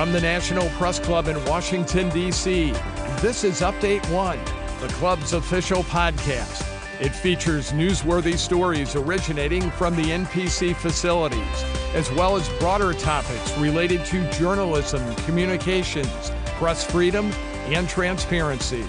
From the National Press Club in Washington, D.C., this is Update One, the club's official podcast. It features newsworthy stories originating from the NPC facilities, as well as broader topics related to journalism, communications, press freedom, and transparency.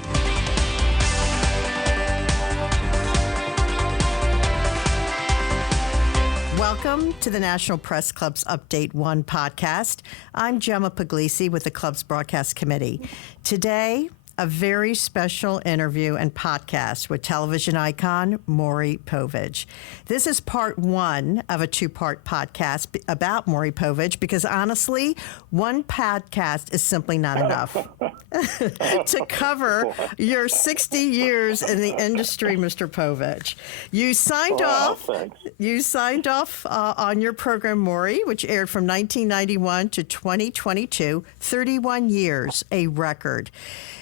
Welcome to the National Press Club's Update One podcast. I'm Gemma Puglisi with the club's broadcast committee. Today, a very special interview and podcast with television icon Maury Povich. This is part one of a two-part podcast about Maury Povich because honestly, one podcast is simply not enough to cover your 60 years in the industry, Mr. Povich. You signed off on your program, Maury, which aired from 1991 to 2022, 31 years, a record.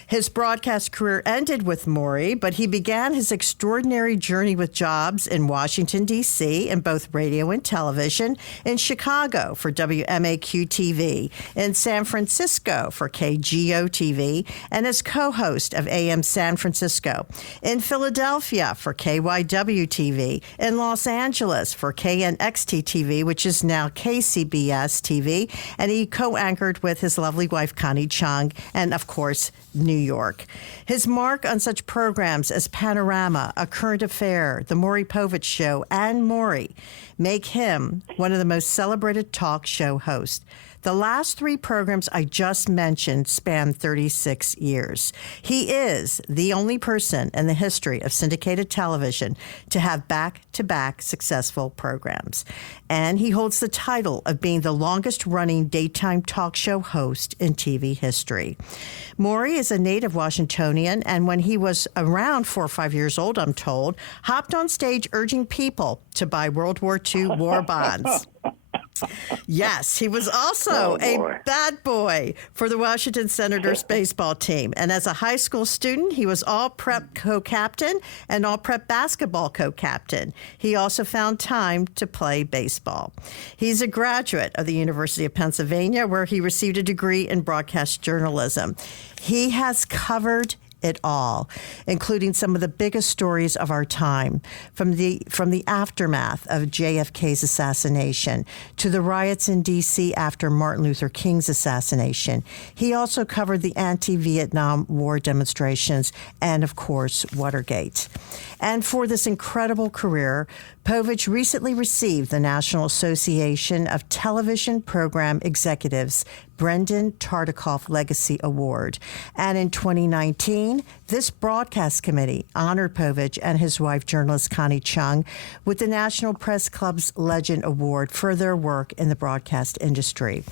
His broadcast career ended with Maury, but he began his extraordinary journey with jobs in Washington, D.C., in both radio and television, in Chicago for WMAQ-TV, in San Francisco for KGO-TV, and as co-host of AM San Francisco, in Philadelphia for KYW-TV, in Los Angeles for KNXT-TV, which is now KCBS-TV, and he co-anchored with his lovely wife, Connie Chung, and, of course, New York. His mark on such programs as Panorama, A Current Affair, The Maury Povich Show, and Maury make him one of the most celebrated talk show hosts. The last three programs I just mentioned span 36 years. He is the only person in the history of syndicated television to have back-to-back successful programs. And he holds the title of being the longest-running daytime talk show host in TV history. Maury is a native Washingtonian, and when he was around 4 or 5 years old, I'm told, hopped on stage urging people to buy World War II war bonds. Yes, he was also a bad boy for the Washington Senators baseball team. And as a high school student, he was all-prep co-captain and all-prep basketball co-captain. He also found time to play baseball. He's a graduate of the University of Pennsylvania, where he received a degree in broadcast journalism. He has covered it all, including some of the biggest stories of our time, from the aftermath of JFK's assassination to the riots in D.C. after Martin Luther King's assassination. He also covered the anti-Vietnam War demonstrations and, of course, Watergate. And for this incredible career, Povich recently received the National Association of Television Program Executives Brendan Tartikoff Legacy Award. And in 2019, this broadcast committee honored Povich and his wife, journalist Connie Chung, with the National Press Club's Legend Award for their work in the broadcast industry.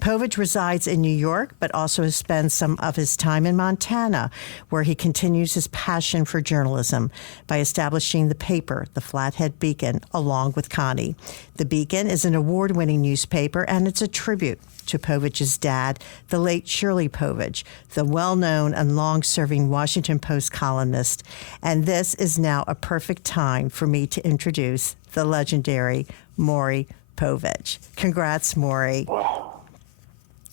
Povich resides in New York, but also has spent some of his time in Montana, where he continues his passion for journalism by establishing the paper, the Flathead Beacon, along with Connie. The Beacon is an award-winning newspaper, and it's a tribute to Povich's dad, the late Shirley Povich, the well-known and long-serving Washington Post columnist. And this is now a perfect time for me to introduce the legendary Maury Povich. Congrats, Maury. Wow.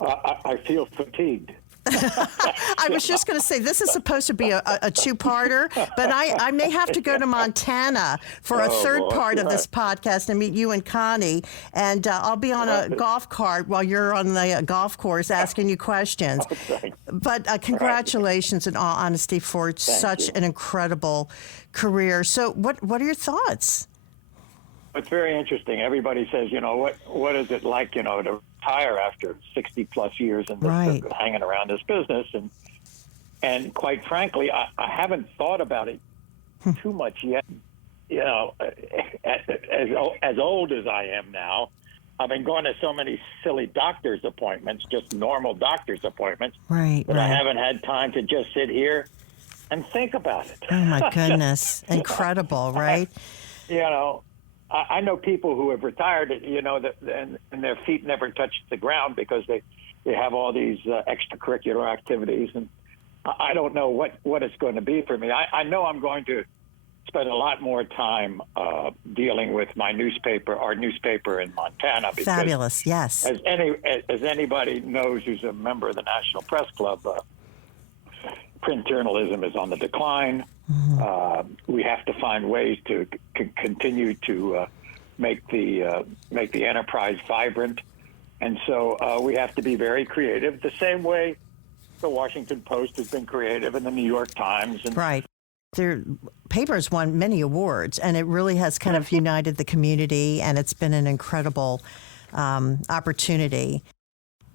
I feel fatigued. I was just going to say, this is supposed to be a two-parter, but I may have to go to Montana for a third part of this podcast and meet you and Connie, and I'll be on a golf cart while you're on the golf course asking you questions. But congratulations, in all honesty, for such an incredible career. So what are your thoughts? It's very interesting. Everybody says, what is it like, to retire after 60 plus years and hanging around this business. And quite frankly, I haven't thought about it too much yet. As old as I am now, I've been going to so many silly doctor's appointments, just normal doctor's appointments. But I haven't had time to just sit here and think about it. Oh, my goodness. Incredible, right? I know people who have retired, and their feet never touched the ground because they have all these extracurricular activities. And I don't know what it's going to be for me. I know I'm going to spent a lot more time dealing with our newspaper in Montana. Because Fabulous, yes. As anybody knows who's a member of the National Press Club, print journalism is on the decline. We have to find ways to continue to make the enterprise vibrant, and so we have to be very creative. The same way the Washington Post has been creative, and the New York Times. Right. Their papers won many awards, and it really has kind of united the community, and it's been an incredible opportunity.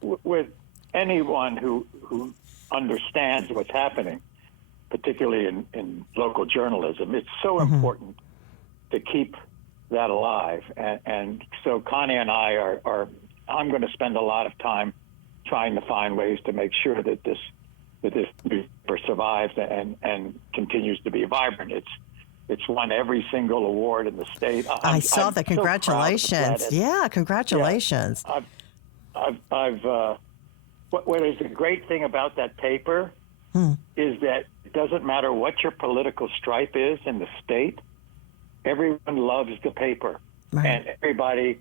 With anyone who understands what's happening, particularly in local journalism, it's so important to keep that alive. And so Connie and I I'm going to spend a lot of time trying to find ways to make sure that this newspaper survives and continues to be vibrant. It's won every single award in the state. I saw that. Congratulations. So congratulations. Yeah, what is the great thing about that paper is that it doesn't matter what your political stripe is in the state, everyone loves the paper, and everybody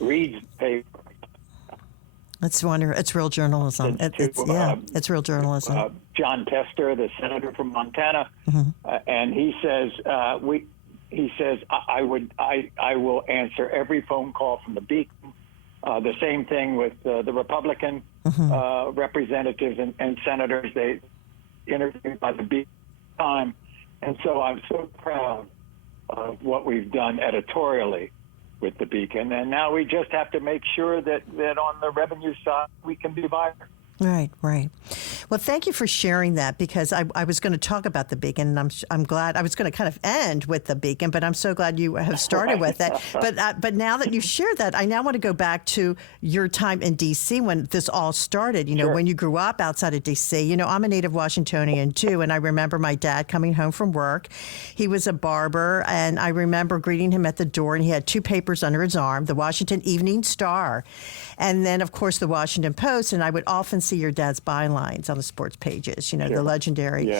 reads the paper. It's wonderful. It's real journalism. It's real journalism. John Tester, the senator from Montana, and he says I will answer every phone call from the Beacon. The same thing with the Republican representatives and senators. They interviewed by the Beacon time, and so I'm so proud of what we've done editorially with the Beacon, and now we just have to make sure that on the revenue side we can be vibrant. Right. Well, thank you for sharing that, because I was going to talk about the Beacon, and I'm glad. I was going to kind of end with the Beacon, but I'm so glad you have started with that. But now that you shared that, I now want to go back to your time in D.C. when this all started. When you grew up outside of D.C. I'm a native Washingtonian too, and I remember my dad coming home from work. He was a barber, and I remember greeting him at the door, and he had two papers under his arm: the Washington Evening Star, and then of course the Washington Post. And I would often see your dad's bylines on the sports pages, the legendary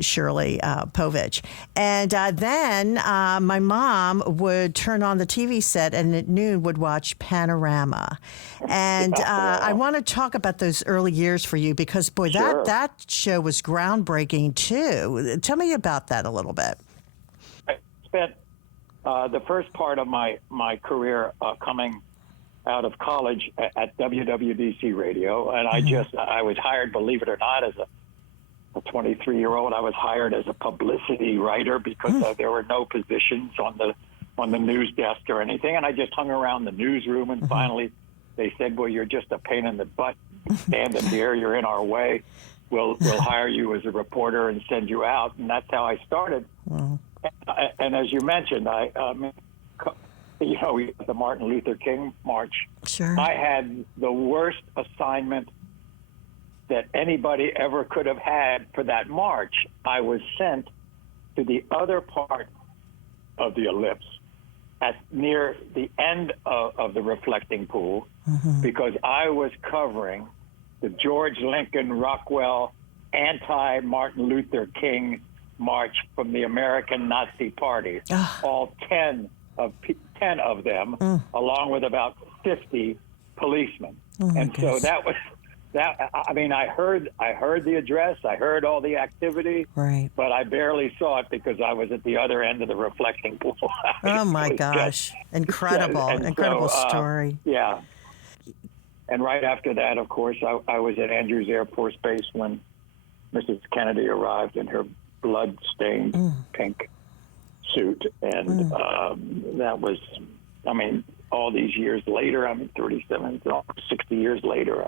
Shirley Povich. And then my mom would turn on the TV set and at noon would watch Panorama. And I want to talk about those early years for you, because, boy, that show was groundbreaking, too. Tell me about that a little bit. I spent the first part of my career coming out of college at WWDC Radio, and I was hired, believe it or not, as a 23-year-old. I was hired as a publicity writer because there were no positions on the news desk or anything, and I just hung around the newsroom, and finally they said, well, you're just a pain in the butt standing here, you're in our way, we'll hire you as a reporter and send you out. And that's how I started. And as you mentioned, we had the Martin Luther King March. Sure. I had the worst assignment that anybody ever could have had for that march. I was sent to the other part of the ellipse near the end of the reflecting pool because I was covering the George Lincoln Rockwell anti-Martin Luther King march from the American Nazi Party. All 10 of them, along with about 50 policemen. And so that was that. I mean, I heard the address, I heard all the activity, but I barely saw it because I was at the other end of the reflecting pool. Oh my gosh! Incredible story. Yeah. And right after that, of course, I was at Andrews Air Force Base when Mrs. Kennedy arrived in her blood-stained pink suit, and that was, I mean, all these years later, I'm 37, 60 years later,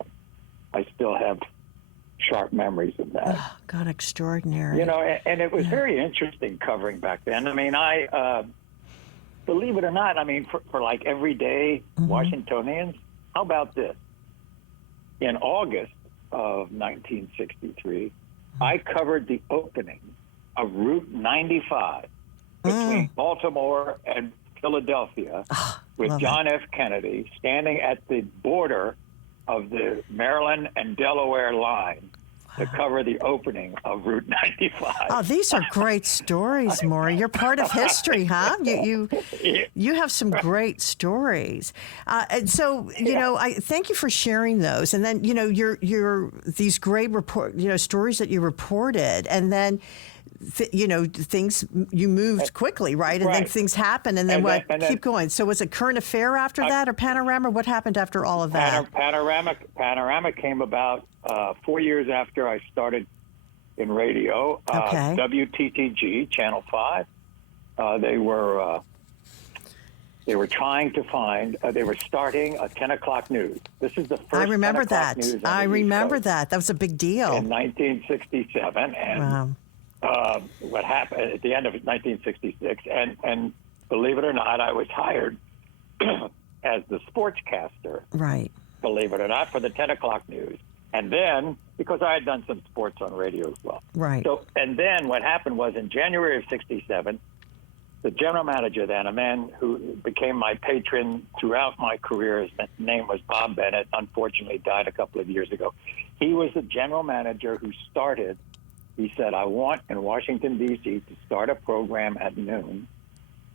I still have sharp memories of that. Oh, God, extraordinary. And it was very interesting covering back then. I mean, believe it or not, I mean, for like everyday Washingtonians, how about this? In August of 1963, I covered the opening of Route 95 between Baltimore and Philadelphia with John F. Kennedy standing at the border of the Maryland and Delaware line to cover the opening of Route 95. Oh, these are great stories, Maury. You're part of history, huh? You have some great stories. And so, I thank you for sharing those. And then, your these great stories that you reported, and then things, you moved quickly, right? And then things happened, and then keep going. So was it Current Affair after that, or Panorama? What happened after all of that? Panorama came about 4 years after I started in radio. Okay. WTTG, Channel 5. They were trying to find. They were starting a 10 o'clock news. This is the first. I remember 10 o'clock that. News I remember that. That was a big deal in 1967, and. Wow. What happened at the end of 1966, and believe it or not, I was hired as the sportscaster. Right. Believe it or not, for the 10 o'clock news, and then because I had done some sports on radio as well. Right. So, and then what happened was in January of '67, the general manager then, a man who became my patron throughout my career, his name was Bob Bennett. Unfortunately, died a couple of years ago. He was the general manager who started. He said, I want in Washington, D.C. to start a program at noon.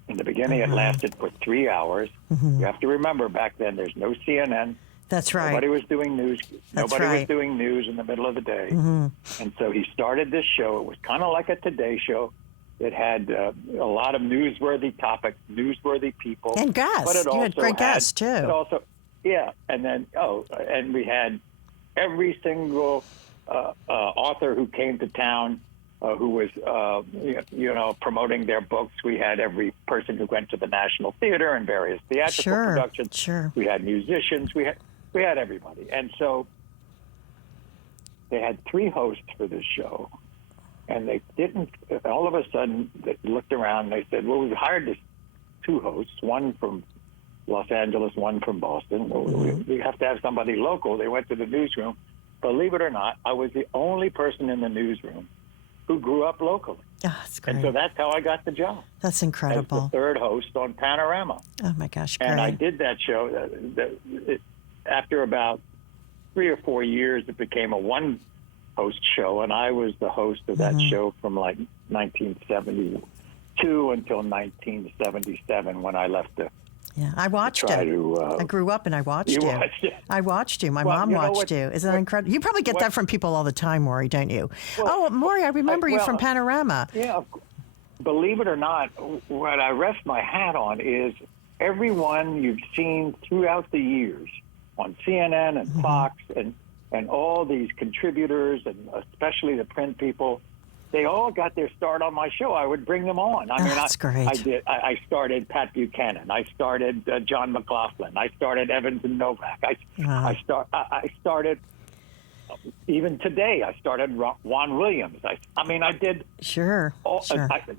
In the beginning, it lasted for 3 hours. You have to remember, back then, there's no CNN. That's right. Nobody was doing news. Nobody was doing news in the middle of the day. And so he started this show. It was kind of like a Today Show. It had a lot of newsworthy topics, newsworthy people. And guests. But it you also had great guests, too. It also, yeah. And then, and we had every single author who came to town who was, promoting their books. We had every person who went to the National Theater and various theatrical productions. Sure. We had musicians. We had everybody. And so they had 3 hosts for this show. And they didn't, all of a sudden, they looked around and they said, well, we've hired this 2 hosts, one from Los Angeles, one from Boston. Well, we have to have somebody local. They went to the newsroom. Believe it or not, I was the only person in the newsroom who grew up locally. Oh, that's great. And so that's how I got the job. That's incredible. As the 3rd host on Panorama. Oh, my gosh, great. And I did that show. After about 3 or 4 years, it became a one-host show, and I was the host of that show from like 1972 until 1977 when I left the. Yeah, I watched it. I grew up and I watched you. Watched it. I watched you. My mom watched you. Isn't that incredible? You probably get that from people all the time, Maury, don't you? Maury, I remember you from Panorama. Yeah, believe it or not, what I rest my hat on is everyone you've seen throughout the years on CNN and Fox and all these contributors, and especially the print people. They all got their start on my show. I would bring them on. That's great. I started Pat Buchanan. I started John McLaughlin. I started Evans and Novak. I started even today. I started Juan Williams. I did. Sure.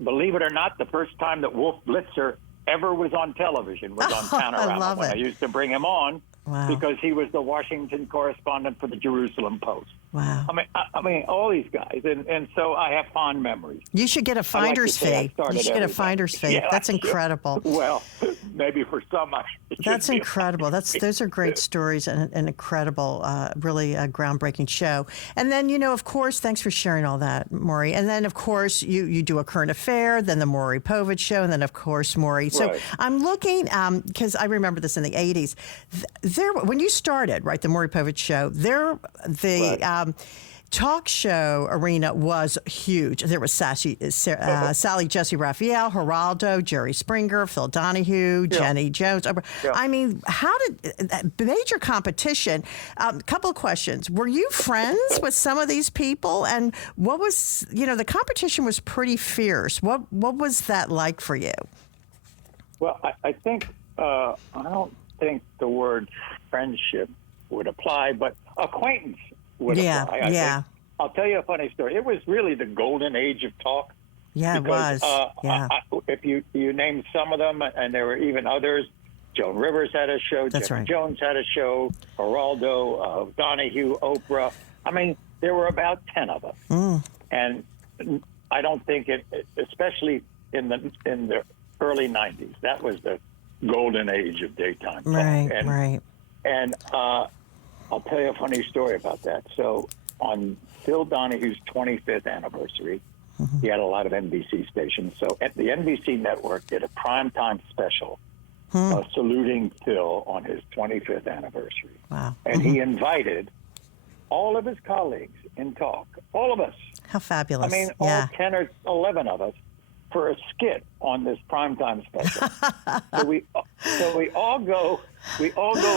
Believe it or not, the first time that Wolf Blitzer ever was on television was on Panorama. I love it. I used to bring him on. Wow. Because he was the Washington correspondent for the Jerusalem Post. Wow. I mean, all these guys, and so I have fond memories. You should get a finder's fee. You should get a finder's fee. Yeah, that's incredible. Well, maybe for some. That's incredible. Those are great stories and an incredible, really groundbreaking show. And then, of course, thanks for sharing all that, Maury. And then, of course, you do a Current Affair, then the Maury Povich show, and then, of course, Maury. So I'm looking, because I remember this in the 80s. When you started, right, the Maury Povich show, talk show arena was huge. There was Sally Jesse Raphael, Geraldo, Jerry Springer, Phil Donahue, Jenny Jones. I mean, how did major competition? A couple of questions. Were you friends with some of these people? And what was, the competition was pretty fierce. What was that like for you? Well, I think, I don't think the word friendship would apply, but acquaintance would apply. I think. I'll tell you a funny story. It was really the golden age of talk. Yeah, because, it was. If you named some of them, and there were even others, Joan Rivers had a show, Jenny Jones had a show, Geraldo, Donahue, Oprah. I mean, there were about 10 of us. And I don't think especially in the early 90s, that was the golden age of daytime talk. Right. And I'll tell you a funny story about that. So on Phil Donahue's 25th anniversary. He had a lot of NBC stations. So at the NBC network did a primetime special saluting Phil on his 25th anniversary. Wow. And he invited all of his colleagues in talk, all of us. How fabulous. I mean, all 10 or 11 of us for a skit on this primetime special. so we all go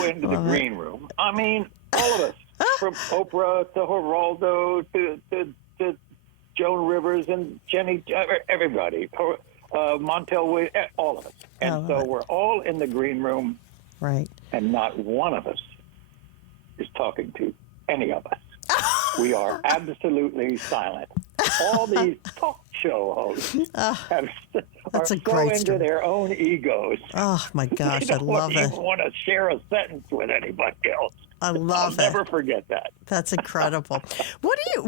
into the green room. I mean, all of us, from Oprah to Geraldo to Joan Rivers and Jenny, everybody, Montel Williams, all of us. And so we're all in the green room, right? And not one of us is talking to any of us. We are absolutely silent. All these talk show hosts are so into their own egos. Oh my gosh, I love it. They don't even want to share a sentence with anybody else. I love it. I'll never forget that. That's incredible. I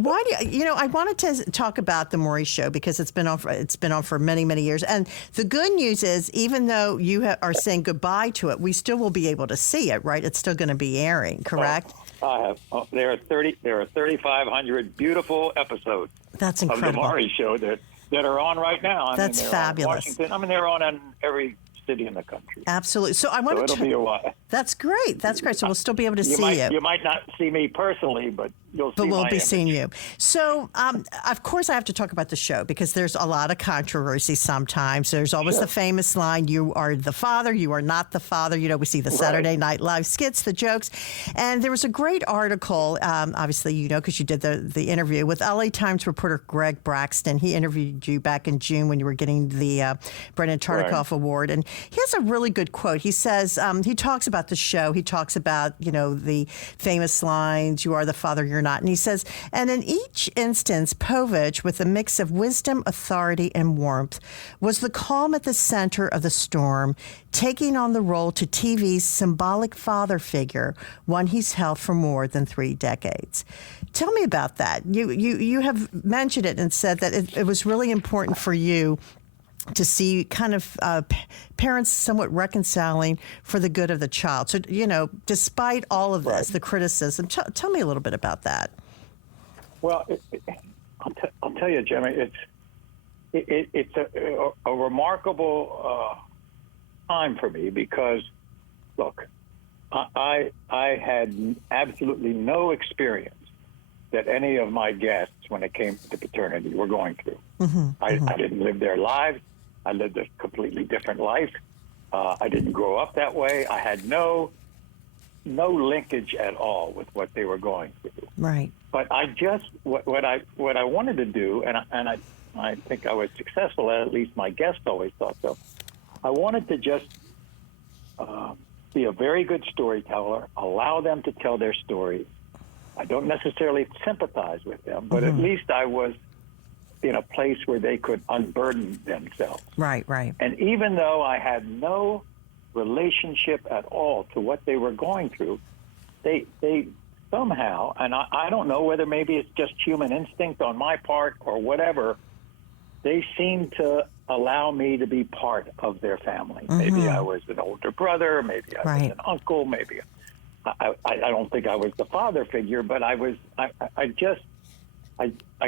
wanted to talk about the Maury Show because it's been on for many, many years. And the good news is, even though you are saying goodbye to it, we still will be able to see it, right? It's still going to be airing, correct? There are 3,500 beautiful episodes. That's incredible. Of the Maury Show that are on right now. That's fabulous. Washington. I mean, they're on in every city in the country. Absolutely. So it'll be a while. That's great. So we'll still be able to see you. You might not see me personally, but you'll see. But we'll be image. seeing you. So, of course, I have to talk about the show because there's a lot of controversy sometimes. There's always the famous line, "You are the father, you are not the father." You know, we see the Saturday Night Live skits, the jokes. And there was a great article, obviously, you know, because you did the interview with LA Times reporter Greg Braxton. He interviewed you back in June when you were getting the Brendan Tartikoff Award. And he has a really good quote. He says, he talks about the show. He talks about, you know, the famous lines, "You are the father, you're not." And he says, and in each instance, Povich, with a mix of wisdom, authority, and warmth, was the calm at the center of the storm, taking on the role to TV's symbolic father figure, one he's held for more than 3 decades. Tell me about that. You have mentioned it and said that it was really important for you to see kind of parents somewhat reconciling for the good of the child. So, you know, despite all of this, the criticism, tell me a little bit about that. Well, I'll tell you, Gemma, it's a remarkable time for me because, look, I had absolutely no experience that any of my guests, when it came to paternity, were going through. I didn't live their lives. I lived a completely different life. I didn't grow up that way. I had no linkage at all with what they were going through. Right. But I just what I wanted to do, and I think I was successful. At least my guests always thought so. I wanted to just be a very good storyteller, allow them to tell their story. I don't necessarily sympathize with them, but at least I was in a place where they could unburden themselves. Right. And even though I had no relationship at all to what they were going through, they somehow, and I don't know whether maybe it's just human instinct on my part or whatever, they seemed to allow me to be part of their family. Maybe I was an older brother, maybe I was an uncle, maybe I don't think I was the father figure, but I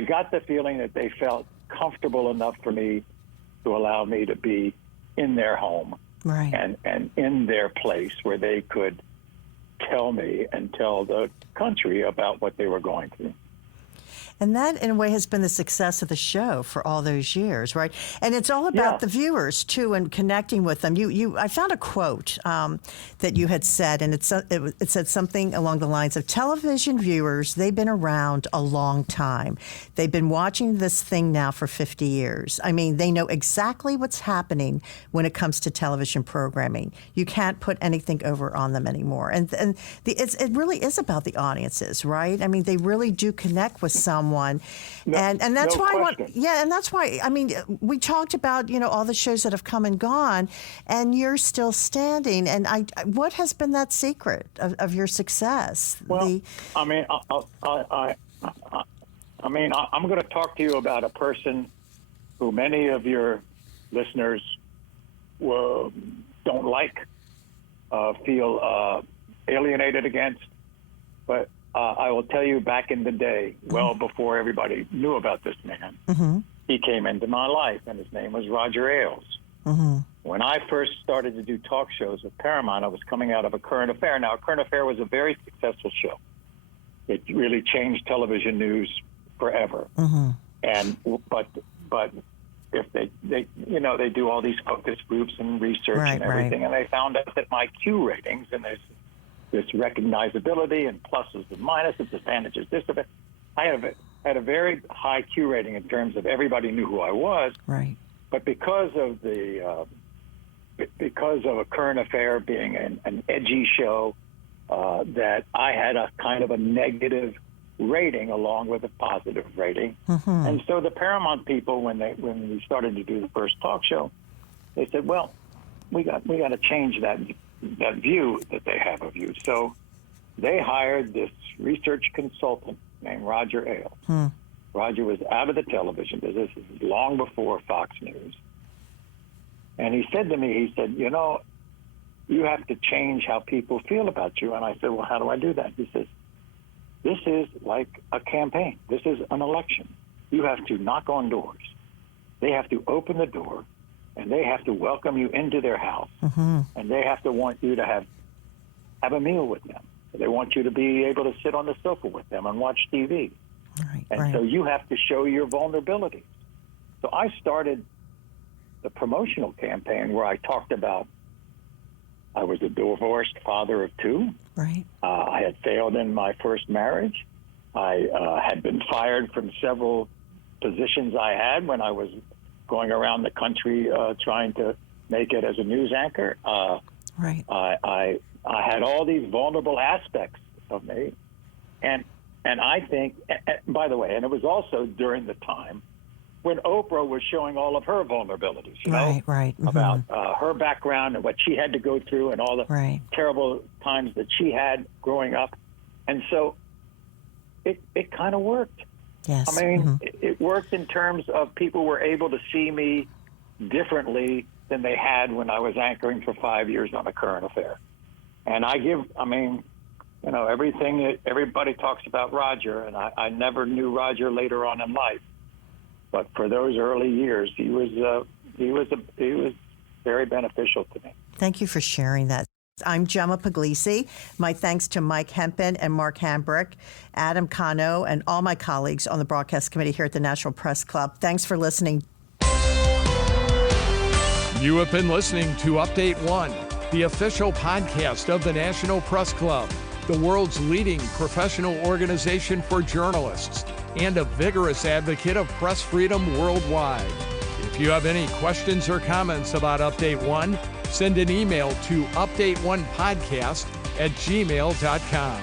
got the feeling that they felt comfortable enough for me to allow me to be in their home and in their place where they could tell me and tell the country about what they were going through. And that, in a way, has been the success of the show for all those years, right? And it's all about the viewers, too, and connecting with them. I found a quote that you had said, and it said something along the lines of, television viewers, they've been around a long time. They've been watching this thing now for 50 years. I mean, they know exactly what's happening when it comes to television programming. You can't put anything over on them anymore. And it really is about the audiences, right? I mean, they really do connect with someone. And that's why and that's why, I mean, we talked about, you know, all the shows that have come and gone, and you're still standing. And what has been that secret of your success? Well, I'm going to talk to you about a person who many of your listeners don't like, feel alienated against, but I will tell you, back in the day, well before everybody knew about this man, he came into my life, and his name was Roger Ailes. When I first started to do talk shows with Paramount, I was coming out of A Current Affair. Now, A Current Affair was a very successful show. It really changed television news forever. And but if they do all these focus groups and research and everything, and they found out that my Q ratings, and there's this recognizability and pluses and minuses, advantages, this, of it. I had a very high Q rating in terms of everybody knew who I was. Right. But because of A Current Affair being an edgy show, that I had a kind of a negative rating along with a positive rating. And so the Paramount people, when we started to do the first talk show, they said, well, we got to change that view that they have of you. So they hired this research consultant named Roger Ailes. Roger was out of the television business. This is long before Fox News. And he said to me, he said, you have to change how people feel about you. And I said, well, how do I do that? He says, this is like a campaign. This is an election. You have to knock on doors. They have to open the door, and they have to welcome you into their house. And they have to want you to have a meal with them. They want you to be able to sit on the sofa with them and watch TV. So you have to show your vulnerabilities. So I started the promotional campaign where I talked about I was a divorced father of two. I had failed in my first marriage. I had been fired from several positions I had when I was going around the country trying to make it as a news anchor. I had all these vulnerable aspects of me. And I think, by the way, and it was also during the time when Oprah was showing all of her vulnerabilities, about her background and what she had to go through and all the terrible times that she had growing up. And so it kind of worked. Yes. I mean, it worked in terms of people were able to see me differently than they had when I was anchoring for 5 years on A Current Affair. And everything that everybody talks about Roger, and I never knew Roger later on in life, but for those early years, he was very beneficial to me. Thank you for sharing that. I'm Gemma Puglisi. My thanks to Mike Hempen and Mark Hambrick, Adam Cano, and all my colleagues on the broadcast committee here at the National Press Club. Thanks for listening. You have been listening to Update One, the official podcast of the National Press Club, the world's leading professional organization for journalists and a vigorous advocate of press freedom worldwide. If you have any questions or comments about Update One, send an email to updateonepodcast@gmail.com.